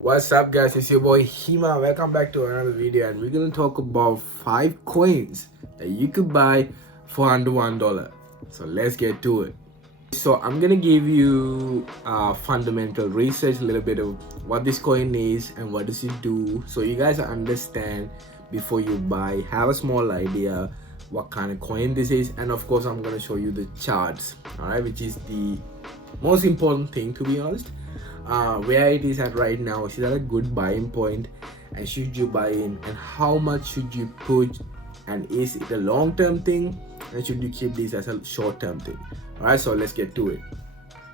What's up guys, it's your boy Hima. Welcome back to another video, and we're gonna talk about 5 coins that you could buy for under $1. So let's get to it. So I'm gonna give you fundamental research, a little bit of what this coin is and what does it do, so you guys understand before you buy, have a small idea what kind of coin this is. And of course I'm gonna show you the charts, all right, which is the most important thing, to be honest. Where it is at right now, is that a good buying point, and should you buy in, and how much should you put, and is it a long-term thing, and should you keep this as a short-term thing? All right, so let's get to it.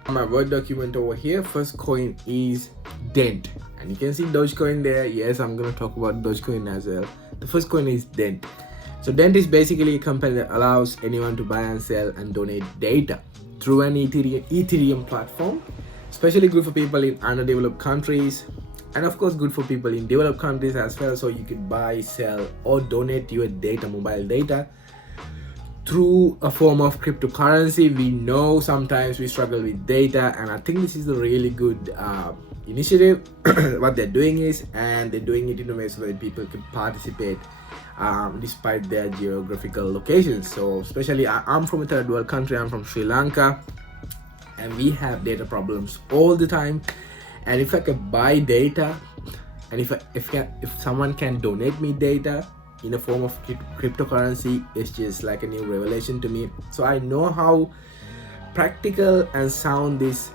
My word document over here, first coin is DENT, and you can see DOGECOIN there. Yes, I'm gonna talk about DOGECOIN as well. The first coin is DENT. So DENT is basically a company that allows anyone to buy and sell and donate data through an Ethereum platform. Especially good for people in underdeveloped countries, and of course good for people in developed countries as well. So you could buy, sell, or donate your data, mobile data, through a form of cryptocurrency. We know sometimes we struggle with data, and I think this is a really good initiative. What they're doing is, and they're doing it in a way so that people can participate despite their geographical locations. So especially I'm from a third world country, I'm from Sri Lanka, and we have data problems all the time. And if I could buy data, and if someone can donate me data in a form of cryptocurrency, it's just like a new revelation to me. So I know how practical and sound this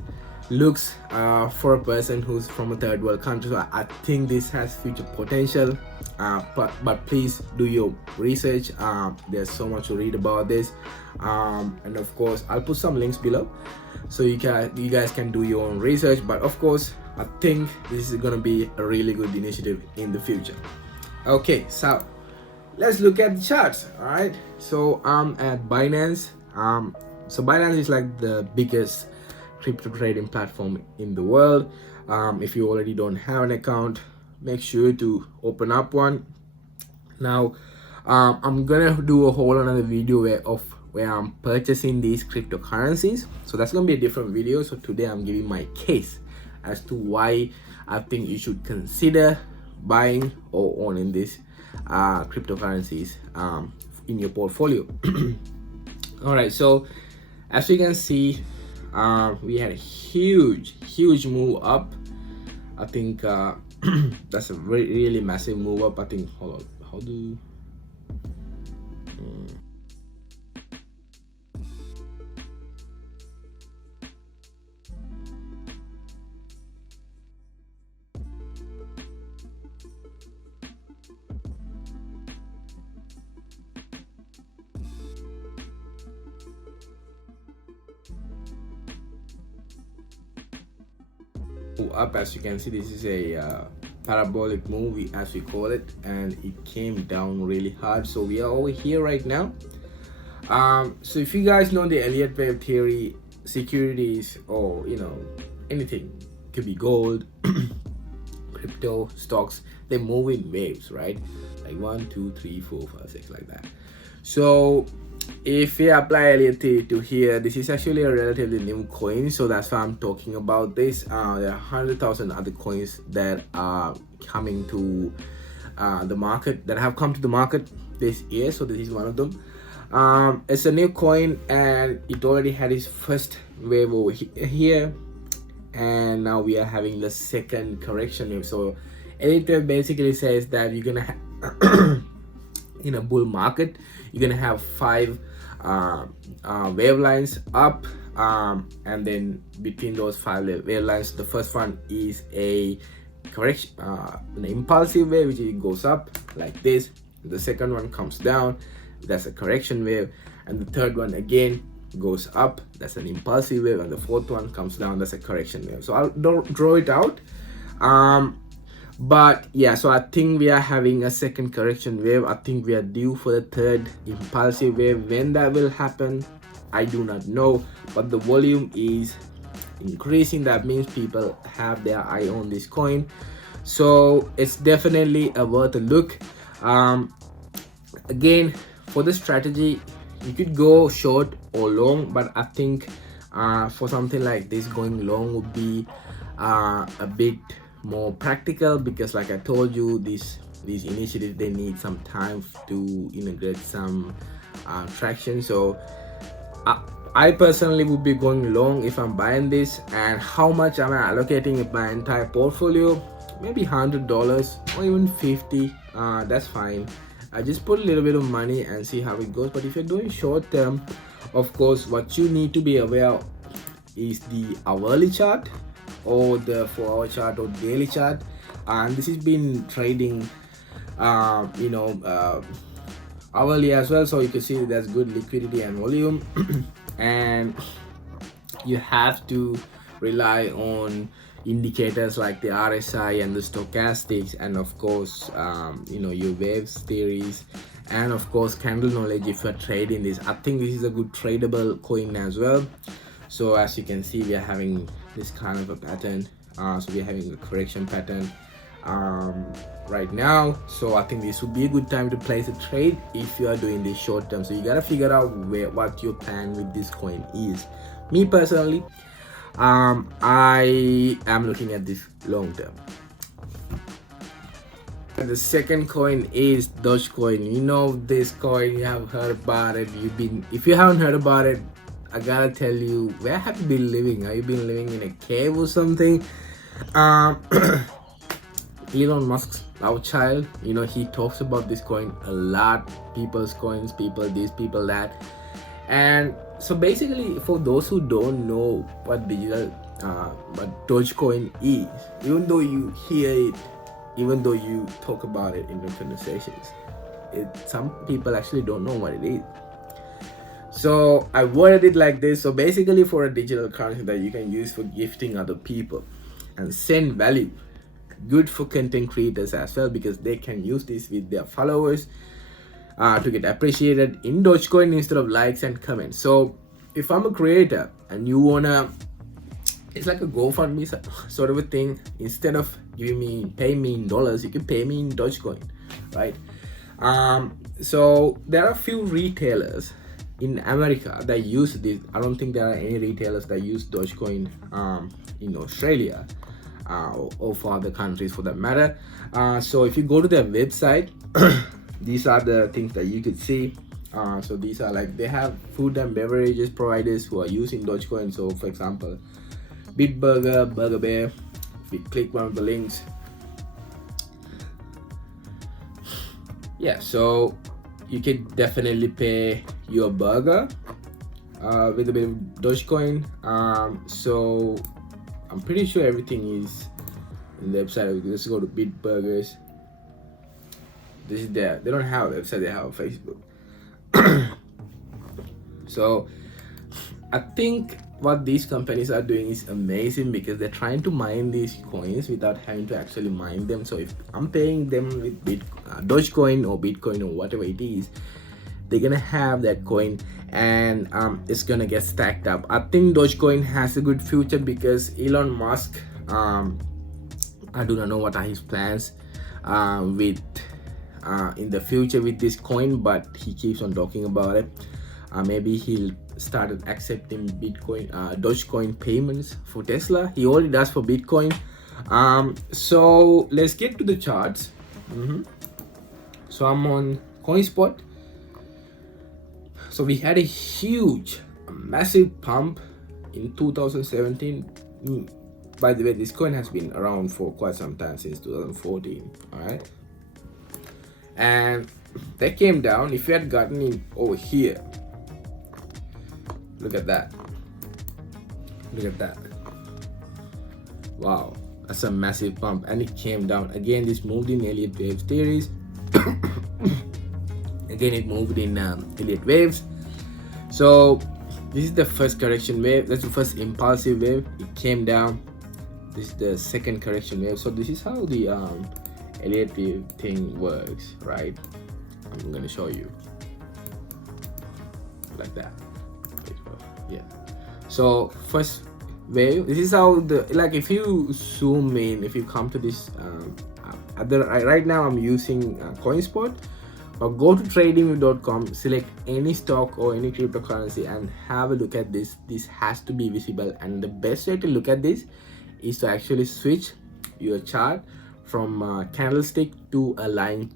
looks for a person who's from a third world country. So I think this has future potential, but please do your research. There's so much to read about this, and of course I'll put some links below so you guys can do your own research. But of course I think this is gonna be a really good initiative in the future. Okay, so let's look at the charts. All right, so I'm at Binance. So Binance is like the biggest crypto trading platform in the world. If you already don't have an account, make sure to open up one. Now I'm gonna do a whole another video where I'm purchasing these cryptocurrencies, so that's gonna be a different video. So today I'm giving my case as to why I think you should consider buying or owning these cryptocurrencies in your portfolio. All right, so as you can see, we had a huge move up. I think that's a really massive move up. I think, hold on, how do up? As you can see, this is a parabolic move, as we call it, and it came down really hard. So we are over here right now. So if you guys know the Elliott wave theory, securities, or anything, could be gold, crypto, stocks, they move in waves, right? Like 1 2 3 4 5 6, like that. So if we apply Elliott theory to here, this is actually a relatively new coin, so that's why I'm talking about this. There are 100,000 other coins that are coming to the market, that have come to the market this year. So this is one of them. It's a new coin, and it already had its first wave over here, and now we are having the second correction wave. So Elliott wave basically says that you're gonna have in a bull market, you're gonna have 5 wavelines up, and then between those 5 wavelines, the first one is a correction, an impulsive wave, which it goes up like this. The second one comes down, that's a correction wave, and the third one again goes up, that's an impulsive wave, and the fourth one comes down, that's a correction wave. So I'll draw it out. But yeah, so I think we are having a second correction wave. I think we are due for the third impulsive wave. When that will happen, I do not know, but the volume is increasing. That means people have their eye on this coin, so it's definitely worth a look. Again, for the strategy, you could go short or long, but I think for something like this, going long would be a bit more practical, because like I told you, these initiatives, they need some time to integrate some traction. So I personally would be going long if I'm buying this. And how much am I allocating my entire portfolio? Maybe $100 or even 50. That's fine. I just put a little bit of money and see how it goes. But if you're doing short term, of course, what you need to be aware of is the hourly chart or the 4-hour chart or daily chart. And this has been trading hourly as well, so you can see there's good liquidity and volume. And you have to rely on indicators like the RSI and the stochastics, and of course your waves theories, and of course candle knowledge if you're trading this. I think this is a good tradable coin as well. So as you can see, we are having this kind of a pattern. So we're having a correction pattern right now. So I think this would be a good time to place a trade if you are doing this short term. So you gotta figure out what your plan with this coin is. Me personally, I am looking at this long term. The second coin is DOGECOIN. You know this coin, you have heard about it. If you haven't heard about it, I gotta tell you, where have you been living? Have you been living in a cave or something? Elon Musk's our child, he talks about this coin a lot. People's coins, people this, people that. And so basically, for those who don't know what DOGECOIN is, even though you hear it, even though you talk about it in your conversations, some people actually don't know what it is. So I worded it like this. So basically, for a digital currency that you can use for gifting other people and send value, good for content creators as well, because they can use this with their followers to get appreciated in DOGECOIN instead of likes and comments. So if I'm a creator and you wanna, it's like a GoFundMe sort of a thing. Instead of paying me in dollars, you can pay me in DOGECOIN, right? So there are a few retailers in America that use this. I don't think there are any retailers that use DOGECOIN in Australia or for other countries for that matter. So if you go to their website, these are the things that you could see. So these are like, they have food and beverages providers who are using DOGECOIN. So for example, Bitburger, Burger Bear. If you click one of the links, yeah, so you can definitely pay your burger with a bit of DOGECOIN. So I'm pretty sure everything is in the website. Let's go to Bitburgers. This is there. They don't have a website, they have a Facebook. So I think what these companies are doing is amazing, because they're trying to mine these coins without having to actually mine them. So if I'm paying them with DOGECOIN or Bitcoin or whatever it is, they're gonna have that coin and it's gonna get stacked up. I think DOGECOIN has a good future because Elon Musk, I do not know what are his plans with in the future with this coin, but he keeps on talking about it. Maybe he'll start accepting DOGECOIN payments for Tesla. He already does for Bitcoin. So let's get to the charts. So I'm on CoinSpot. So we had a massive pump in 2017. By the way, this coin has been around for quite some time, since 2014. All right, and they came down. If you had gotten in over here, look at that. Look at that. Wow, that's a massive pump, and it came down again. This moved in Elliott wave theories. Again, it moved in Elliott waves. So this is the first correction wave. That's the first impulsive wave. It came down. This is the second correction wave. So this is how the Elliott wave thing works, right? I'm gonna show you like that. Yeah. So first wave. This is how if you zoom in, if you come to this right now I'm using CoinSpot. Or go to tradingview.com, select any stock or any cryptocurrency and have a look at this. This has to be visible, and the best way to look at this is to actually switch your chart from candlestick to a line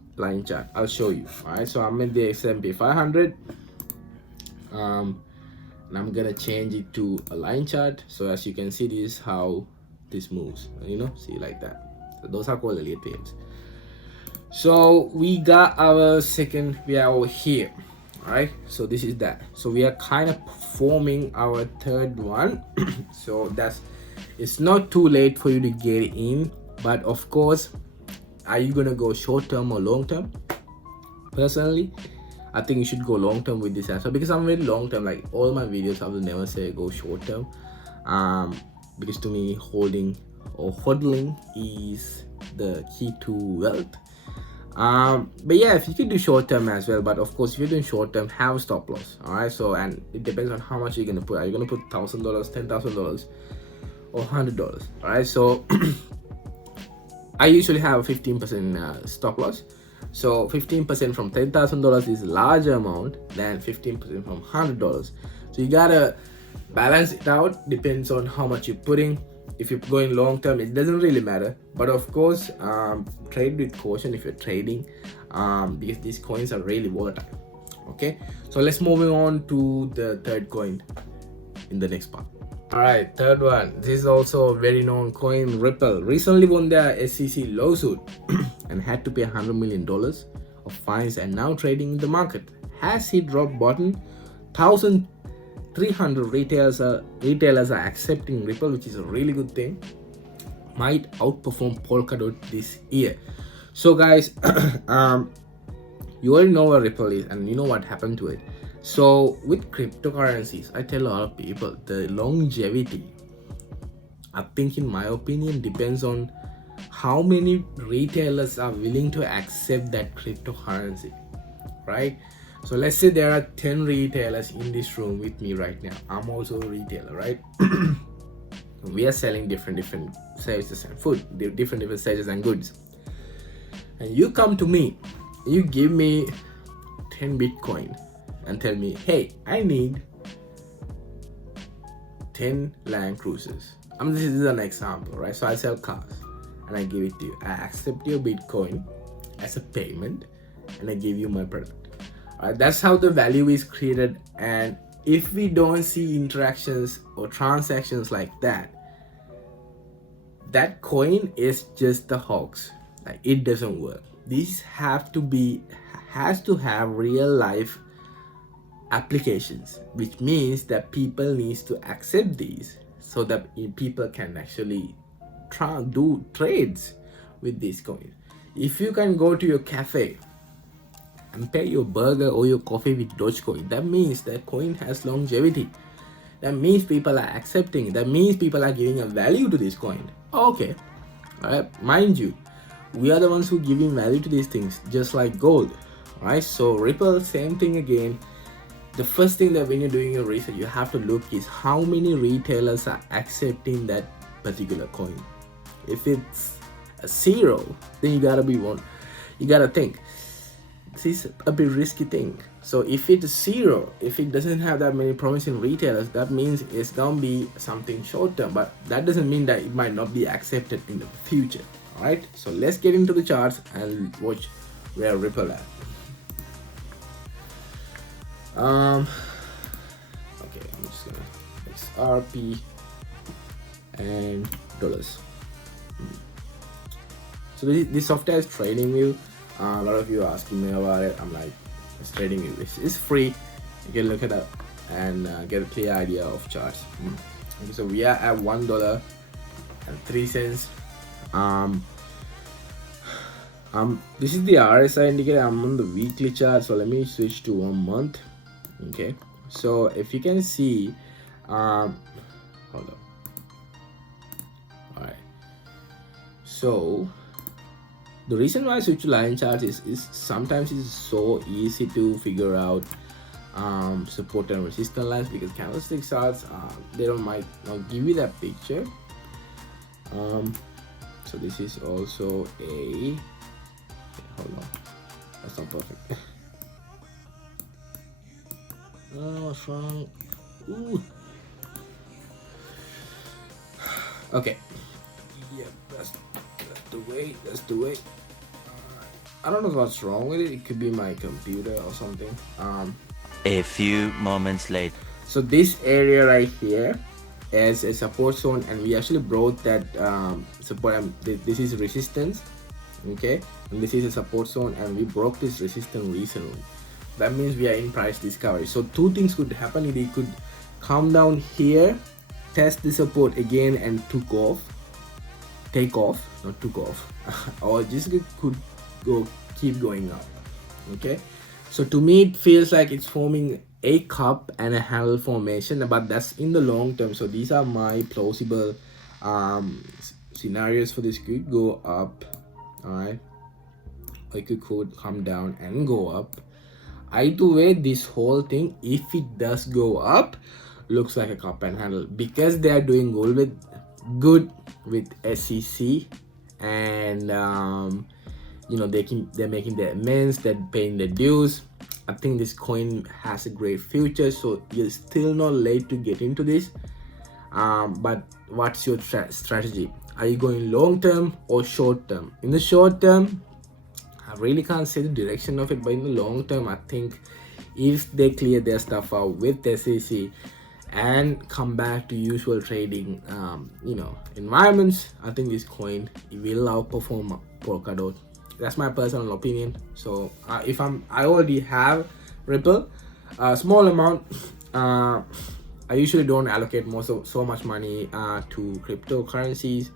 chart. I'll show you. All right, so I'm in the S&P 500, and I'm gonna change it to a line chart. So as you can see, this is how this moves, you know, see, like that. So those are called elliott waves. So we got our second, we are over here. All right, so this is that. So we are kind of forming our third one. So it's not too late for you to get in, but of course, are you gonna go short term or long term? Personally, I think you should go long term with this answer, because I'm very long term. Like all my videos, I will never say go short term, because to me, holding or hodling is the key to wealth. But yeah, if you can do short term as well, but of course if you're doing short term, have a stop loss. All right, so, and it depends on how much you're gonna put. Are you gonna put $1,000, $10,000, or $100? All right, so I usually have a 15% stop loss. So 15% from $10,000 is a larger amount than 15% from $100. So you gotta balance it out. Depends on how much you're putting. If you're going long term, it doesn't really matter, but of course, trade with caution if you're trading, because these coins are really volatile. Okay, so let's move on to the third coin in the next part. All right, third one. This is also a very known coin, Ripple. Recently won their SEC lawsuit and had to pay $100 million of fines, and now trading in the market. Has hit rock bottom. 1,300 retailers are accepting Ripple, which is a really good thing. Might outperform Polkadot this year. So guys, you already know what Ripple is, and you know what happened to it. So with cryptocurrencies, I tell a lot of people, the longevity, I think in my opinion, depends on how many retailers are willing to accept that cryptocurrency, right? So let's say there are 10 retailers in this room with me right now. I'm also a retailer, right? We are selling different services and food, different services and goods. And you come to me, you give me 10 Bitcoin and tell me, hey, I need 10 Land Cruisers. This is an example, right? So I sell cars and I give it to you. I accept your Bitcoin as a payment and I give you my product. That's how the value is created. And if we don't see interactions or transactions like that, that coin is just the hoax. Like, it doesn't work. These has to have real life applications, which means that people needs to accept these so that people can actually do trades with this coin. If you can go to your cafe and pay your burger or your coffee with DOGECOIN, that means that coin has longevity. That means people are accepting it. That means people are giving a value to this coin. Okay, all right, mind you, we are the ones who giving value to these things, just like gold, right? So Ripple, same thing again. The first thing that when you're doing your research, you have to look is how many retailers are accepting that particular coin. If it's a zero, then you gotta think, this is a bit risky thing. So if it's zero, if it doesn't have that many promising retailers, that means it's gonna be something short term, but that doesn't mean that it might not be accepted in the future. All right, so let's get into the charts and watch where Ripple at. Okay, I'm just gonna XRP and dollars. So this software is TradingView. A lot of you are asking me about it. I'm like, it's TradingView. It's free. You can look it up and get a clear idea of charts. Okay, so we are at $1.03. This is the RSI indicator. I'm on the weekly chart, so let me switch to 1 month. Okay, so if you can see, hold up. All right, so the reason why I switch to line charts is sometimes it's so easy to figure out support and resistance lines, because candlestick charts they might not give you that picture. So this is also a, hold on, that's not perfect. What's wrong? Ooh. Okay. Yeah, that's do it. I don't know what's wrong with it. It could be my computer or something. A few moments later. So this area right here is a support zone, and we actually brought that support. This is resistance, okay, and this is a support zone, and we broke this resistance recently. That means we are in price discovery. So two things could happen. It could come down here, test the support again, and take off, not took off, or just could keep going up. Okay, so to me it feels like it's forming a cup and a handle formation, but that's in the long term. So these are my plausible scenarios for this. Could go up, all right, or it could come down and go up. Either way, this whole thing, if it does go up, looks like a cup and handle, because they are doing good with SEC, and you know, they're making their amends, they're paying their dues. I think this coin has a great future, so you're still not late to get into this. But what's your strategy? Are you going long term or short term? In the short term, I really can't say the direction of it, but in the long term, I think if they clear their stuff out with SEC and come back to usual trading you know, environments, I think this coin will outperform Polkadot. That's my personal opinion. So if I already have Ripple, small amount. I usually don't allocate so much money to cryptocurrencies.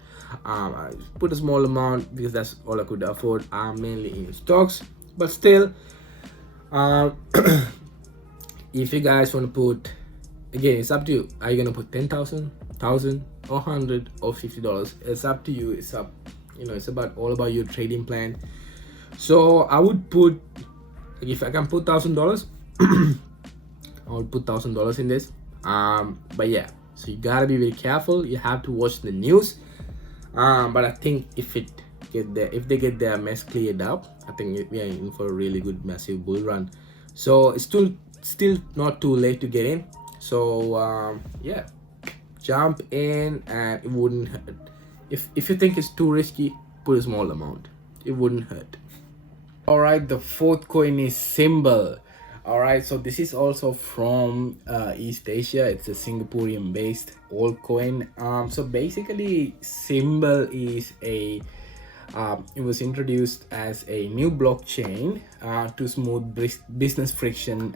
I put a small amount because that's all I could afford. I'm mainly in stocks, but still, if you guys want to put, again, it's up to you. Are you gonna put 10,000, 1,000, or 100 or $50? It's up to you. It's up, you know, it's all about your trading plan. So I would put, if I can put $1,000, I would put $1,000 in this. But yeah, so you gotta be very careful. You have to watch the news. But I think if they get their mess cleared up, I think we are in for a really good massive bull run. So it's still not too late to get in. So yeah, jump in, and it wouldn't hurt. If you think it's too risky, put a small amount. It wouldn't hurt. All right, the fourth coin is Symbol. All right, so this is also from East Asia. It's a Singaporean based altcoin. So basically, Symbol is it was introduced as a new blockchain to smooth business friction,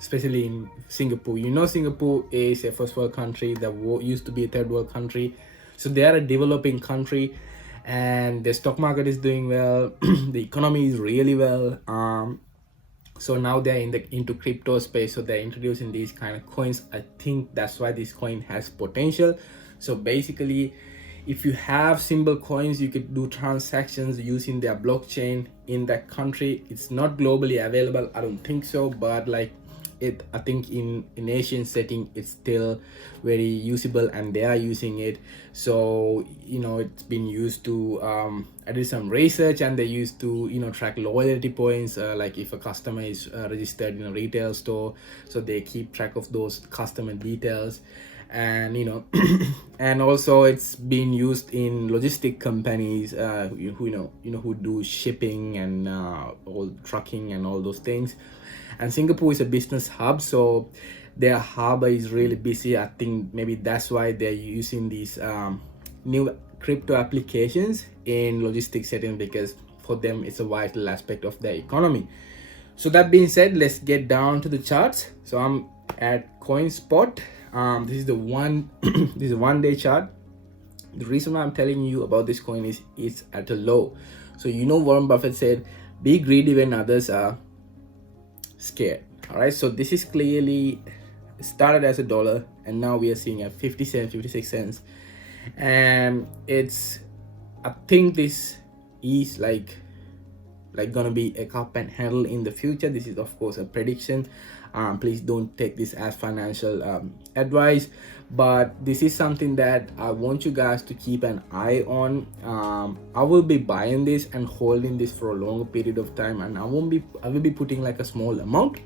especially in Singapore. You know, Singapore is a first world country that used to be a third world country. So they are a developing country, and the stock market is doing well. The economy is really well. So now they're into crypto space, so they're introducing these kind of coins. I think that's why this coin has potential. So basically, if you have Symbol coins, you could do transactions using their blockchain in that country. It's not globally available, I don't think so, but like I think in Asian setting, it's still very usable, and they are using it. So you know, it's been used to I did some research, and they used to, you know, track loyalty points, like if a customer is registered in a retail store, so they keep track of those customer details. And you know, and also it's been used in logistic companies who do shipping and all trucking and all those things. And Singapore is a business hub, so their harbor is really busy. I think maybe that's why they're using these new crypto applications in logistic setting, because for them it's a vital aspect of their economy. So that being said, let's get down to the charts. So I'm at CoinSpot. This is the one day chart. The reason why I'm telling you about this coin is it's at a low. So you know, Warren Buffett said, be greedy when others are scared. All right, so this is clearly started as $1, and now we are seeing at 50 cents, 56 cents, and I think this is like gonna be a cup and handle in the future. This is of course a prediction. Please don't take this as financial advice, but this is something that I want you guys to keep an eye on. I will be buying this and holding this for a longer period of time, and I will be putting like a small amount.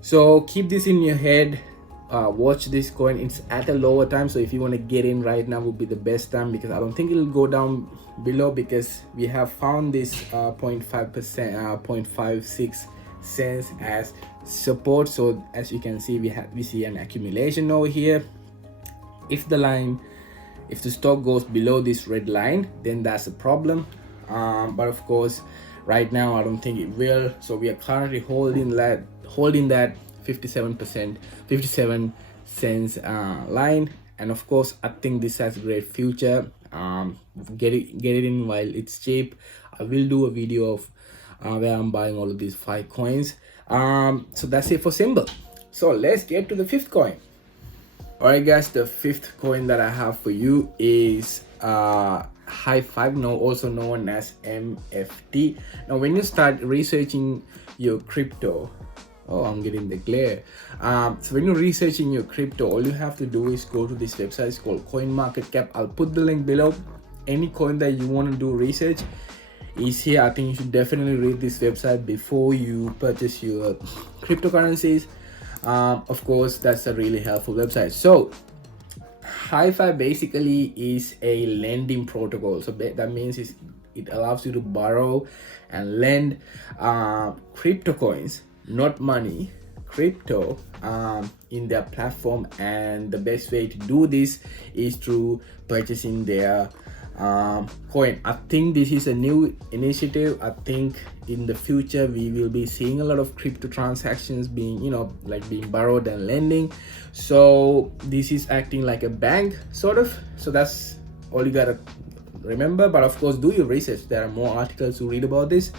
So keep this in your head. watch this coin. It's at a lower time, so if you want to get in right now would be the best time, because I don't think it'll go down below, because we have found this 0.56 cents as support. So as you can see, we see an accumulation over here. If the stock goes below this red line, then that's a problem, but of course right now I don't think it will. So we are currently holding that 57 cents line, and of course I think this has great future. Get it in while it's cheap. I will do a video of where I'm buying all of these 5 coins. So that's it for Symbol. So let's get to the 5th coin. Alright guys, the 5th coin that I have for you is High Five, also known as MFT. Now when you start researching your crypto, I'm getting the glare. So when you're researching your crypto, all you have to do is go to this website. It's called CoinMarketCap. I'll put the link below. Any coin that you want to do research is here. I think you should definitely read this website before you purchase your cryptocurrencies. Of course, that's a really helpful website. So Hi-Fi basically is a lending protocol. So that means it allows you to borrow and lend crypto coins, not money, crypto, in their platform. And the best way to do this is through purchasing their coin. I think this is a new initiative. I think in the future we will be seeing a lot of crypto transactions being, being borrowed and lending. So this is acting like a bank sort of. So that's all you gotta remember. But of course, do your research. There are more articles to read about this.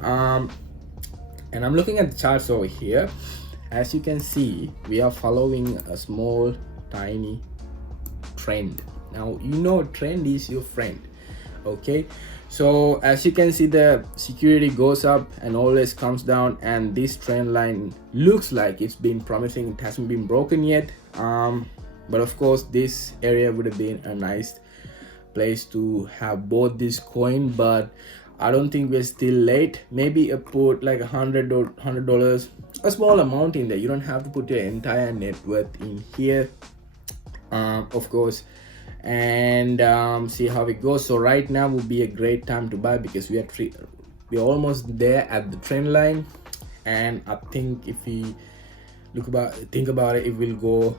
And I'm looking at the charts over here. As you can see, we are following a small tiny trend. Now trend is your friend. Okay, so as you can see, the security goes up and always comes down, and this trend line looks like it's been promising. It hasn't been broken yet, but of course this area would have been a nice place to have bought this coin. But I don't think we're still late. Maybe put like $100, a small amount in there. You don't have to put your entire net worth in here, of course, and see how it goes. So right now would be a great time to buy, because we're almost there at the trend line, and I think if we think about it, it will go,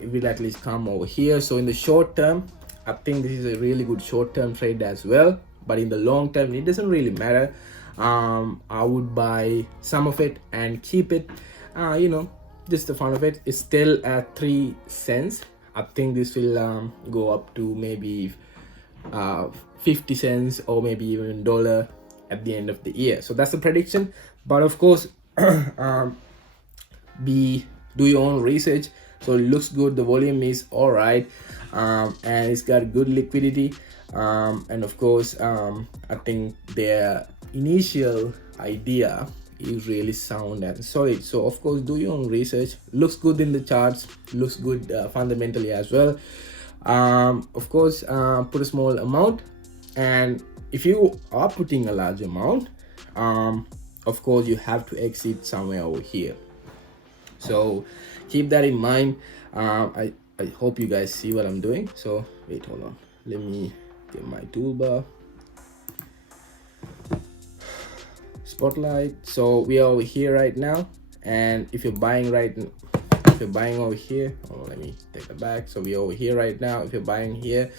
it will at least come over here. So in the short term, I think this is a really good short-term trade as well. But in the long term, it doesn't really matter. I would buy some of it and keep it, just the fun of it. It's still at 3 cents. I think this will go up to maybe 50 cents or maybe even $1 at the end of the year. So that's the prediction. But of course, do your own research. So it looks good. The volume is all right, and it's got good liquidity. And of course, I think their initial idea is really sound and solid. So of course, do your own research. Looks good in the charts, looks good fundamentally as well. Of course, put a small amount, and if you are putting a large amount, of course you have to exit somewhere over here. So keep that in mind. I hope you guys see what I'm doing. So wait, hold on, let me get my toolbar, spotlight. So we are over here right now, and if you're buying over here, let me take it back. So we're over here right now. If you're buying here,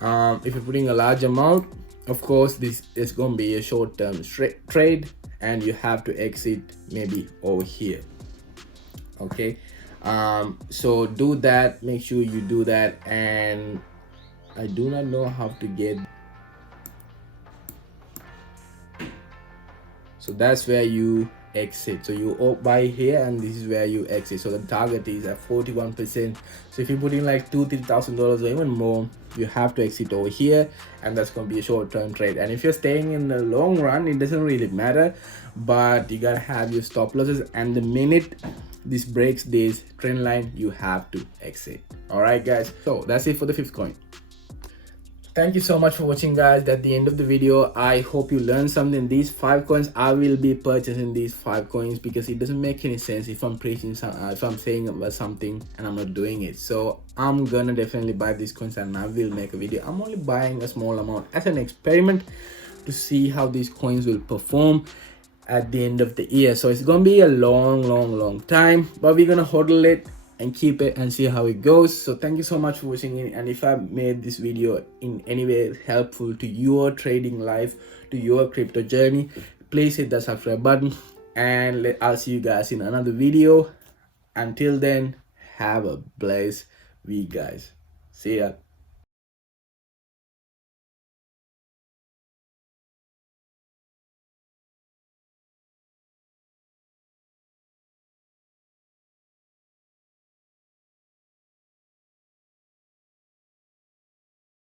if you're putting a large amount, of course this is going to be a short-term trade, and you have to exit maybe over here. Okay, so do that, make sure you do that. And I do not know how to get, so that's where you exit. So you buy here, and this is where you exit. So the target is at 41%. So if you put in like $2,000-3,000 or even more, you have to exit over here, and that's going to be a short-term trade. And if you're staying in the long run, it doesn't really matter, but you gotta have your stop losses, and the minute this breaks this trend line, you have to exit. All right guys, so that's it for the 5th coin. Thank you so much for watching, guys. At the end of the video, I hope you learned something. These 5 coins, I will be purchasing these 5 coins because it doesn't make any sense if I'm preaching if I'm saying about something and I'm not doing it. So I'm gonna definitely buy these coins and I will make a video. I'm only buying a small amount as an experiment to see how these coins will perform at the end of the year. So it's gonna be a long time, but we're gonna hodl it and keep it and see how it goes. So thank you so much for watching it, and if I made this video in any way helpful to your trading life, to your crypto journey, please hit the subscribe button, and I'll see you guys in another video. Until then, have a blessed week, guys. See ya.